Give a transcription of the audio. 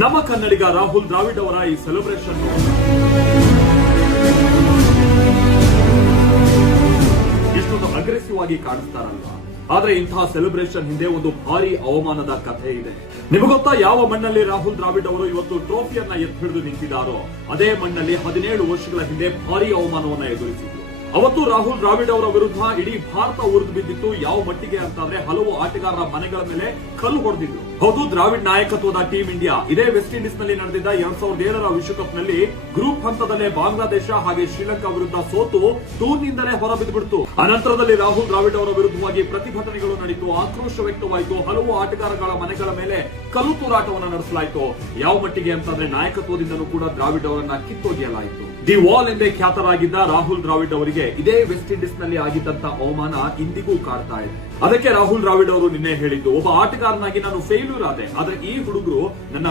ನಮ್ಮ ಕನ್ನಡಿಗ ರಾಹುಲ್ ದ್ರಾವಿಡ್ ಅವರ ಈ ಸೆಲೆಬ್ರೇಷನ್ ಎಷ್ಟೊಂದು ಅಗ್ರೆಸಿವ್ ಆಗಿ ಕಾಣಿಸ್ತಾರಲ್ವ? ಆದ್ರೆ ಇಂತಹ ಸೆಲೆಬ್ರೇಷನ್ ಹಿಂದೆ ಒಂದು ಭಾರಿ ಅವಮಾನದ ಕಥೆ ಇದೆ. ನಿಮಗೊತ್ತಾ ಯಾವ ಮಣ್ಣಲ್ಲಿ ರಾಹುಲ್ ದ್ರಾವಿಡ್ ಅವರು ಇವತ್ತು ಟ್ರೋಫಿಯನ್ನ ಎತ್ತಿಡಿದು ನಿಂತಿದ್ದಾರೋ? ಅದೇ ಮಣ್ಣಲ್ಲಿ ಹದಿನೇಳು ವರ್ಷಗಳ ಹಿಂದೆ ಭಾರಿ ಅವಮಾನವನ್ನ ಎದುರಿಸಿದ್ರು. ಅವತ್ತು ರಾಹುಲ್ ದ್ರಾವಿಡ್ ಅವರ ವಿರುದ್ಧ ಇಡೀ ಭಾರತ ಉರಿದು ಬಿದ್ದಿತ್ತು. ಯಾವ ಮಟ್ಟಿಗೆ ಅಂತಂದ್ರೆ ಹಲವು ಆಟಗಾರರ ಮನೆಗಳ ಮೇಲೆ ಕಲ್ಲು ಹೊಡೆದಿದ್ರು. ಹೌದು, ದ್ರಾವಿಡ್ ನಾಯಕತ್ವದ ಟೀಂ ಇಂಡಿಯಾ. ಇದೇ ವೆಸ್ಟ್ ಇಂಡೀಸ್ನಲ್ಲಿ ನಡೆದಿದ್ದ ಎರಡ್ ಸಾವಿರದ ಏಳರ ವಿಶ್ವಕಪ್ನಲ್ಲಿ ಗ್ರೂಪ್ ಹಂತದಲ್ಲೇ ಬಾಂಗ್ಲಾದೇಶ ಹಾಗೆ ಶ್ರೀಲಂಕಾ ವಿರುದ್ಧ ಸೋತು ಟೂರ್ನಿಂದಲೇ ಹೊರಬಿದ್ದುಬಿಡ್ತು ಅನಂತರದಲ್ಲಿ ರಾಹುಲ್ ದ್ರಾವಿಡ್ ಅವರ ವಿರುದ್ಧವಾಗಿ ಪ್ರತಿಭಟನೆಗಳು ನಡೆಯಿತು ಆಕ್ರೋಶ ವ್ಯಕ್ತವಾಯಿತು. ಹಲವು ಆಟಗಾರಗಳ ಮನೆಗಳ ಮೇಲೆ ಕಲ್ಲು ತೂರಾಟವನ್ನು ನಡೆಸಲಾಯಿತು. ಯಾವ ಮಟ್ಟಿಗೆ ಅಂತಂದ್ರೆ ನಾಯಕತ್ವದಿಂದಲೂ ಕೂಡ ದ್ರಾವಿಡ್ ಅವರನ್ನ ಕಿತ್ತೊಗೆಯಲಾಯಿತು. ದಿ ವಾಲ್ ಎಂದೇ ಖ್ಯಾತರಾಗಿದ್ದ ರಾಹುಲ್ ದ್ರಾವಿಡ್ ಅವರಿಗೆ ಇದೇ ವೆಸ್ಟ್ ಇಂಡೀಸ್ನಲ್ಲಿ ಆಗಿದ್ದಂತ ಅವಮಾನ ಇಂದಿಗೂ ಕಾಡ್ತಾ ಇದೆ. ಅದಕ್ಕೆ ರಾಹುಲ್ ದ್ರಾವಿಡ್ ಅವರು ನಿನ್ನೆ ಹೇಳಿದ್ದು, ಒಬ್ಬ ಆಟಗಾರನಾಗಿ ನಾನು ಫೇಲ್ಯೂರ್ ಆದೆ, ಆದ್ರೆ ಈ ಹುಡುಗರು ನನ್ನ